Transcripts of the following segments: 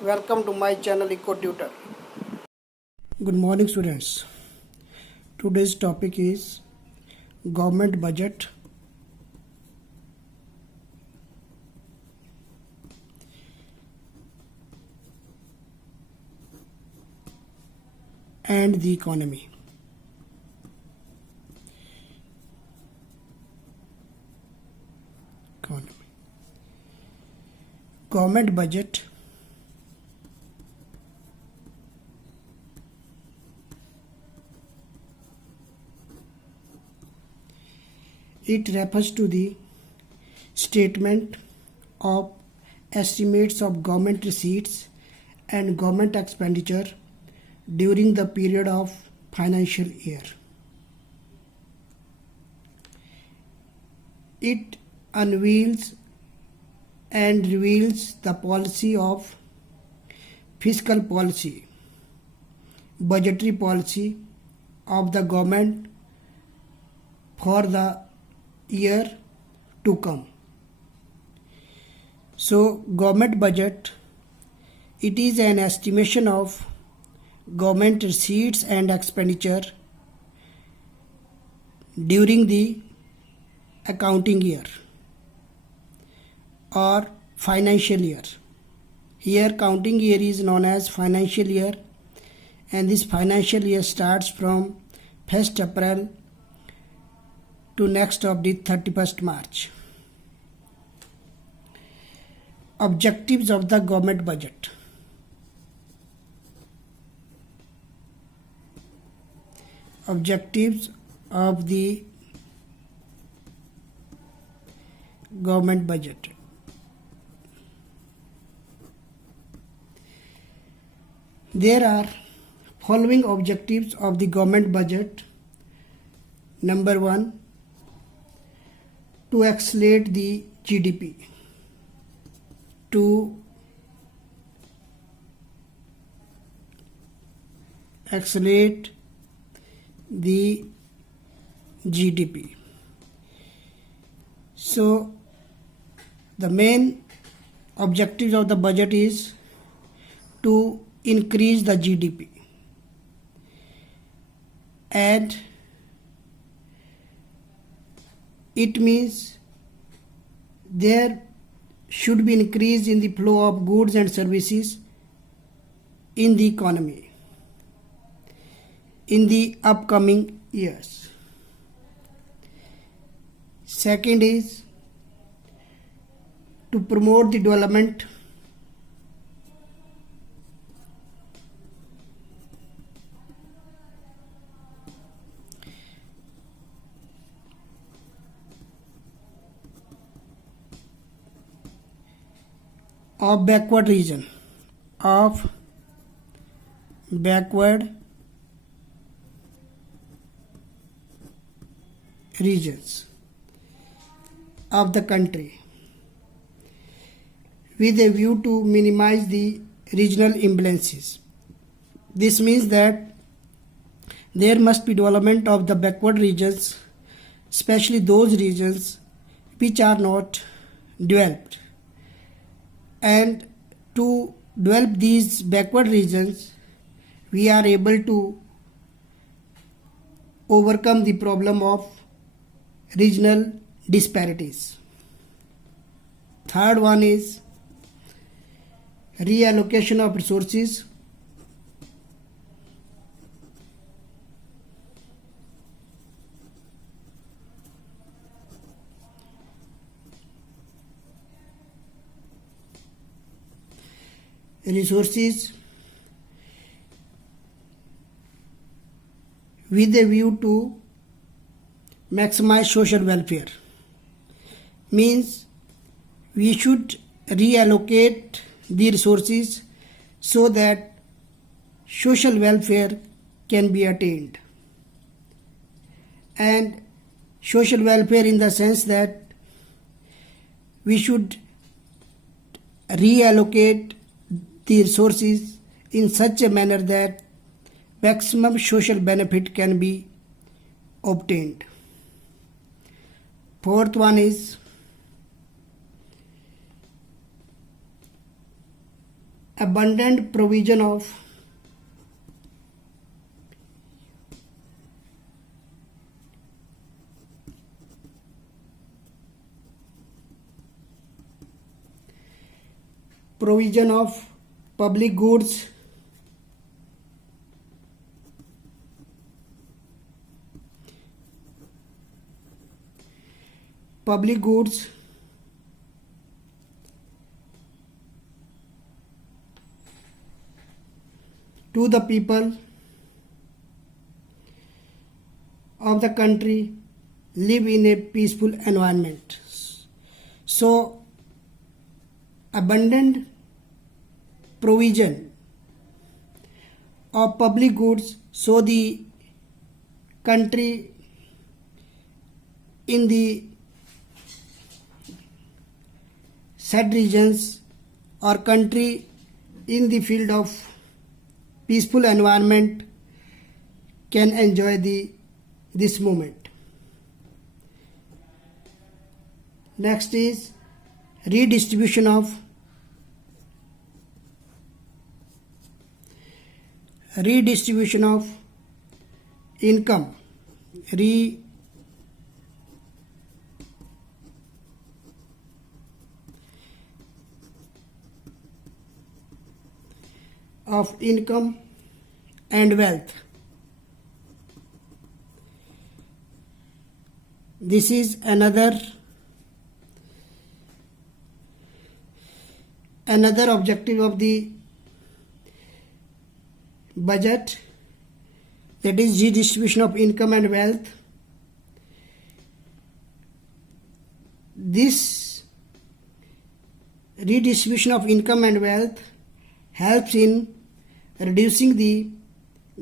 Welcome to my channel Eco Tutor. Good morning, students. Today's topic is government budget and the economy. Government budget it refers to the statement of estimates of government receipts and government expenditure during the period of financial year. It unveils and reveals the policy of fiscal policy, budgetary policy of the government for the year to come. So, government budget, it is an estimation of government receipts and expenditure during the accounting year or financial year. Here counting year is known as financial year, and this financial year starts from 1st April to next of the 31st March. Objectives of the government budget. Objectives of the government budget. There are following objectives of the government budget. Number 1, to accelerate the GDP, to accelerate the GDP. So, the main objective of the budget is to increase the GDP, and it means there should be increase in the flow of goods and services in the economy in the upcoming years. Second is to promote the development of backward regions of the country with a view to minimize the regional imbalances. This means that there must be development of the backward regions, especially those regions which are not developed. And to develop these backward regions, we are able to overcome the problem of regional disparities. Third one is reallocation of resources. With a view to maximize social welfare. Means we should reallocate the resources so that social welfare can be attained. And social welfare in the sense that we should reallocate the resources in such a manner that maximum social benefit can be obtained. Fourth one is abundant provision of public goods to the people of the country live in a peaceful environment. So, abundant provision of public goods so the country in the said regions or country in the field of peaceful environment can enjoy this moment. Next is redistribution of income. Of income and wealth. This is another objective of the budget, that is redistribution of income and wealth. This redistribution of income and wealth helps in reducing the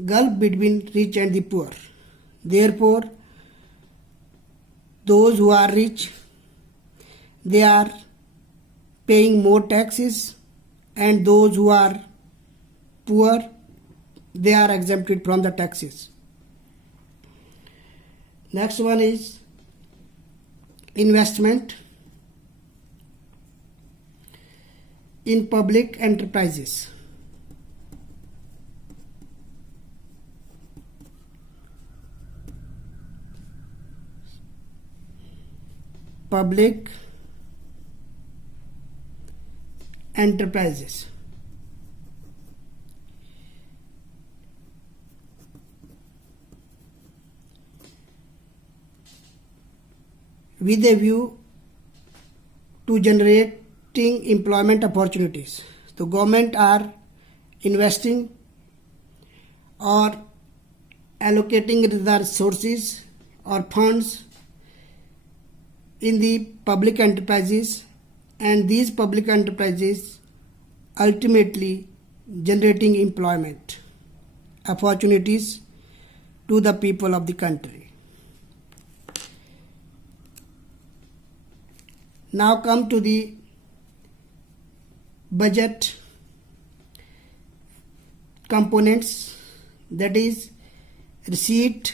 gulf between rich and the poor. Therefore, those who are rich, they are paying more taxes, and those who are poor, they are exempted from the taxes. Next one is investment in public enterprises. Public enterprises. With a view to generating employment opportunities. The government are investing or allocating the resources or funds in the public enterprises, and these public enterprises ultimately generating employment opportunities to the people of the country. Now come to the budget components, that is receipts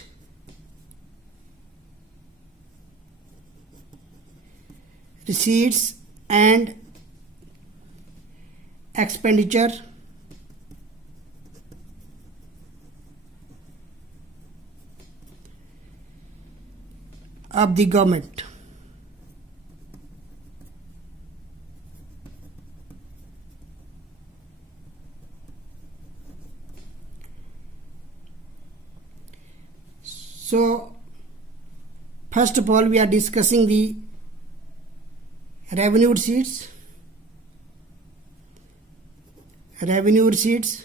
and expenditure of the government. So, first of all, we are discussing the revenue receipts. Revenue receipts.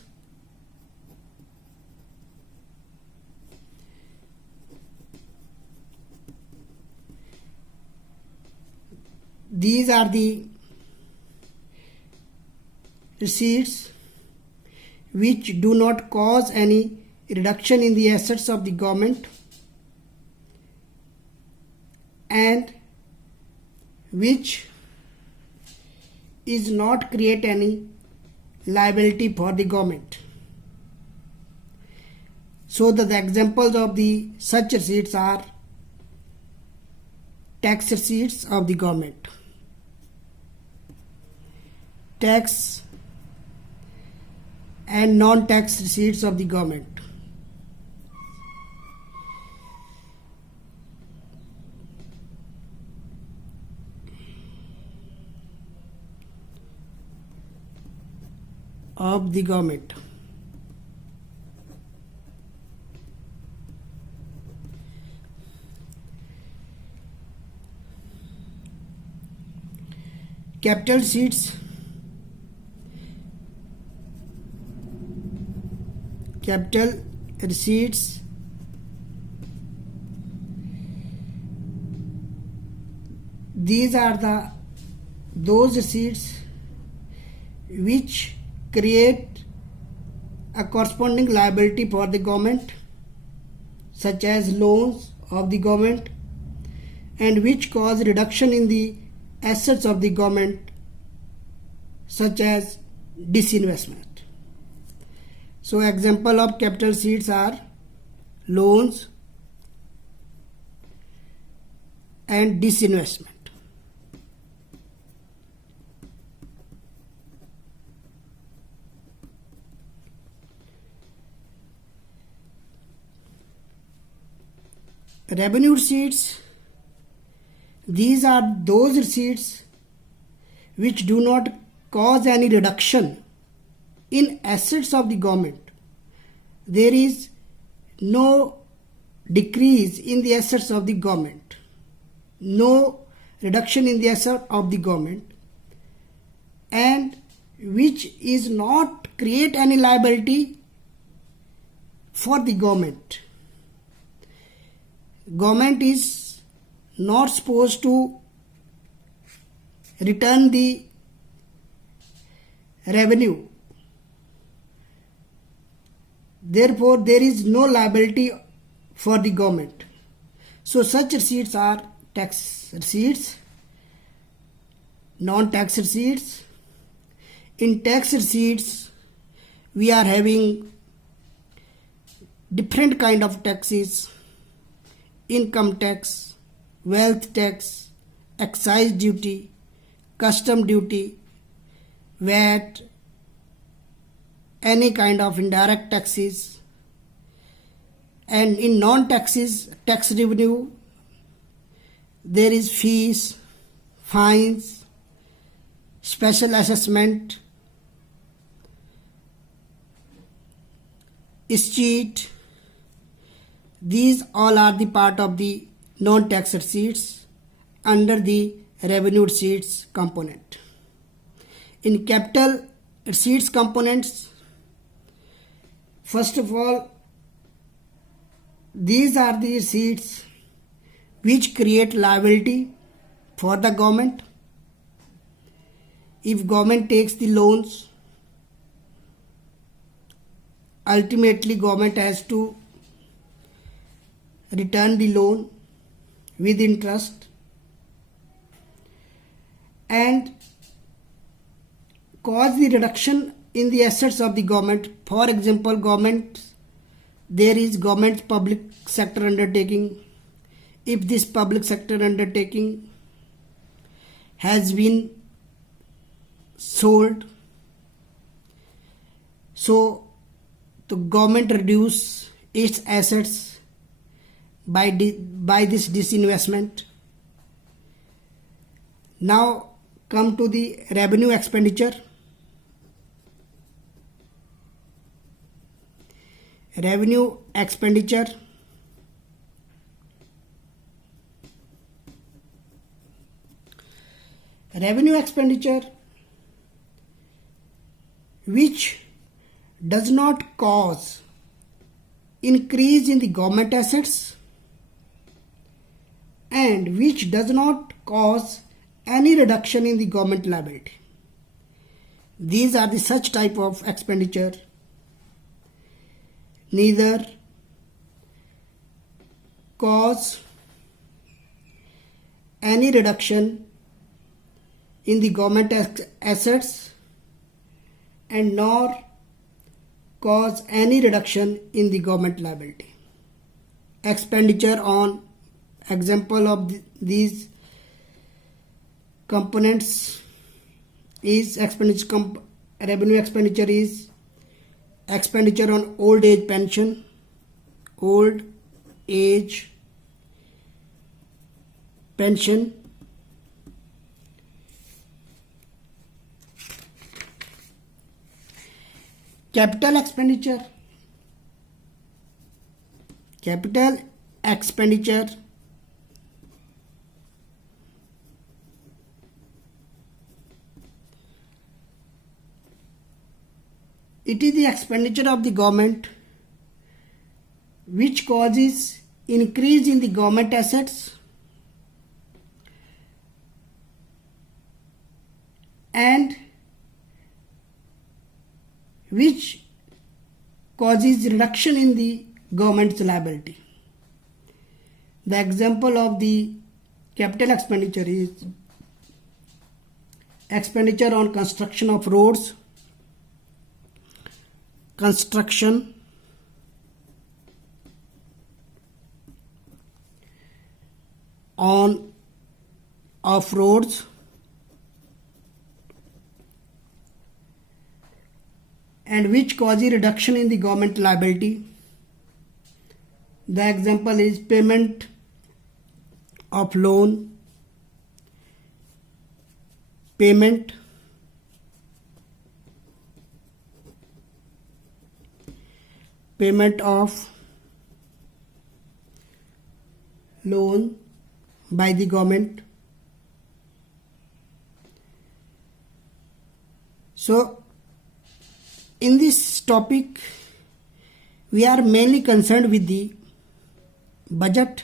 These are the receipts which do not cause any reduction in the assets of the government and which is not create any liability for the government. So the examples of the such receipts are tax receipts of the government. Tax and non-tax receipts of the government. Of the government. Capital receipts, these are those receipts which create a corresponding liability for the government, such as loans of the government, and which cause reduction in the assets of the government, such as disinvestment. So example of capital receipts are loans and disinvestment. Revenue receipts, these are those receipts which do not cause any reduction in assets of the government. There is no decrease in the assets of the government, no reduction in the asset of the government, and which is not create any liability for the government. Government is not supposed to return the revenue. Therefore, there is no liability for the government. So such receipts are tax receipts, non-tax receipts. In tax receipts, we are having different kind of taxes: income tax, wealth tax, excise duty, custom duty, VAT, any kind of indirect taxes. And in non-taxes, tax revenue, there is fees, fines, special assessment, escheat. These all are the part of the non-tax receipts under the revenue receipts component. In capital receipts components, first of all, these are the receipts which create liability for the government. If government takes the loans, ultimately government has to return the loan with interest, and cause the reduction in the assets of the government. For example, there is government's public sector undertaking. If this public sector undertaking has been sold, so the government reduce its assets by this disinvestment. Now come to the revenue expenditure. Revenue expenditure, which does not cause increase in the government assets and which does not cause any reduction in the government liability. These are the such type of expenditure. Neither cause any reduction in the government assets and nor cause any reduction in the government liability. Expenditure on example of these components is revenue expenditure is expenditure on old age pension, old age pension, capital expenditure, capital expenditure, it is the expenditure of the government which causes increase in the government assets and which causes reduction in the government's liability. The example of the capital expenditure is expenditure on construction of roads, construction on of roads, and which causes reduction in the government liability. The example is payment of loan, payment of loan by the government. So in this topic we are mainly concerned with the budget.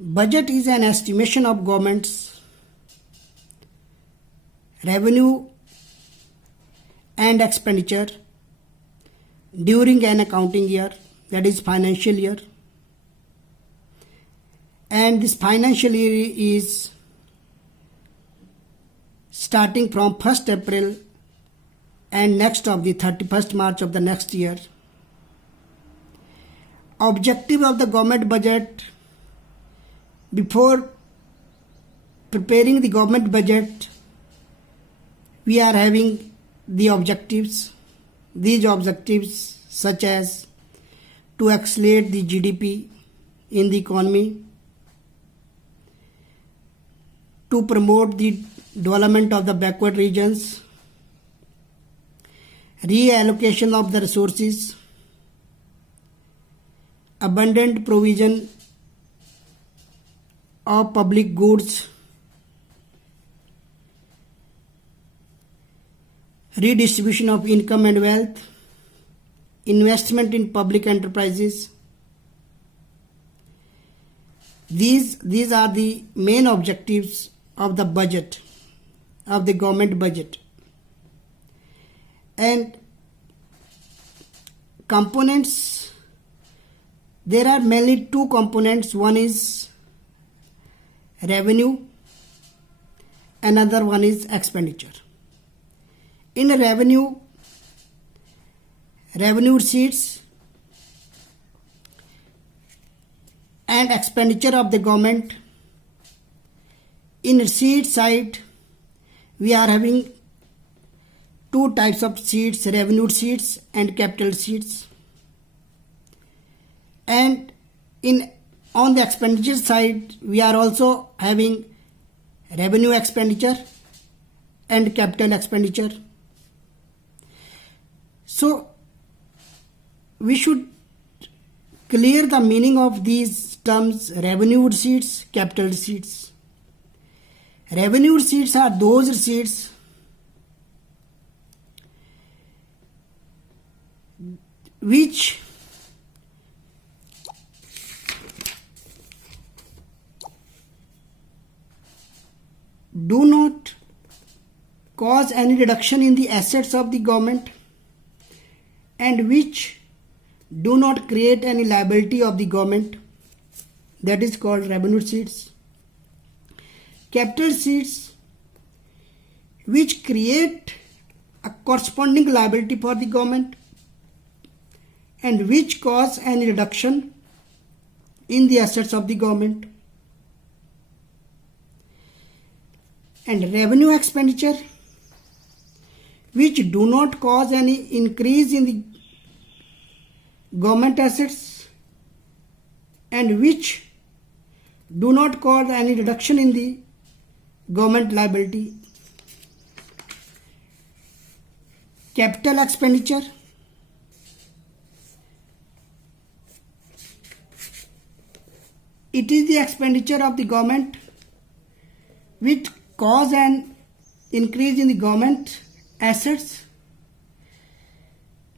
Budget is an estimation of government's revenue and expenditure during an accounting year, that is financial year, and this financial year is starting from 1st April and next of the 31st March of the next year. Objective of the government budget: before preparing the government budget, we are having the objectives. These objectives such as to accelerate the GDP in the economy, to promote the development of the backward regions, reallocation of the resources, abundant provision of public goods, redistribution of income and wealth, investment in public enterprises. These are the main objectives of the budget, of the government budget. And components, there are mainly two components. One is revenue, another one is expenditure. In revenue receipts and expenditure of the government. In receipt side, we are having two types of receipts: revenue receipts and capital receipts. And on the expenditure side, we are also having revenue expenditure and capital expenditure. So we should clear the meaning of these terms: revenue receipts, capital receipts. Revenue receipts are those receipts which do not cause any reduction in the assets of the government and which do not create any liability of the government. That is called revenue receipts. Capital receipts, which create a corresponding liability for the government and which cause any reduction in the assets of the government. And revenue expenditure, which do not cause any increase in the government assets and which do not cause any reduction in the government liability. Capital expenditure. It is the expenditure of the government which cause an increase in the government assets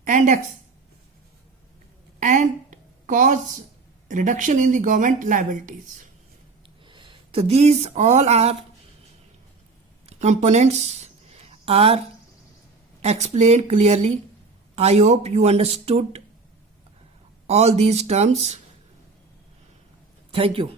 and cause reduction in the government liabilities. So these all are components are explained clearly. I hope you understood all these terms. Thank you.